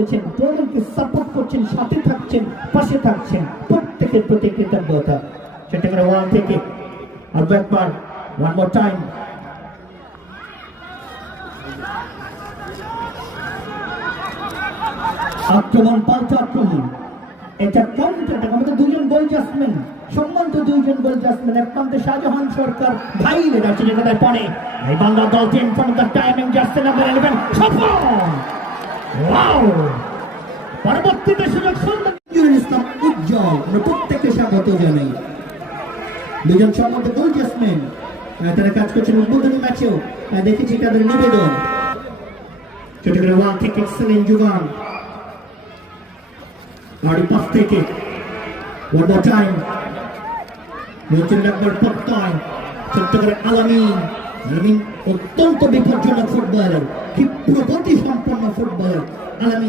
করেছেন, প্রয়োজনকে সাপোর্ট করছেন, সাথে থাকছেন, পাশে থাকছেন, প্রত্যেকের প্রতি কৃতজ্ঞতা। সেটা করে ওয়ান থেকে আর একবার ওয়ান মোর টাইম। আক্রমণ, পাল্টা আক্রমণ, এটা কাউন্টার অ্যাটাক। আমাদের দুজন গোল জাজমেন্ট, সম্মানিত দুইজন গোল জাজমেন্ট। এক প্রান্তে শাহজাহান সরকার ভাইলে যাচ্ছে যেখানে পরে এই বাংলা দলটি in front of the timing just number 11 সফল। ওয়াও! পরবর্তীতে সুযোগ সুন্দর ইসলাম উজ্জ্বল, আমরা প্রত্যেককে স্বাগত জানাই। দুজন সম্মানিত গোল জাজমেন্ট তারা কাজ করছেন উদ্বোধনী ম্যাচেও, দেখেছি তাদের নিবেদন। ছোট করে ওয়ান থেকে এক্সেলেন্ট যোগান, আর পাস থেকে ওয়ান মোর টাইম নতুন নাম্বার প্রত্যয়। ছোট্ট করে আলামিন অত্যন্ত বিপজ্জনক ফুটবলার, ক্ষিপ্র গতি সম্পন্ন ফুটবলার আলামিন।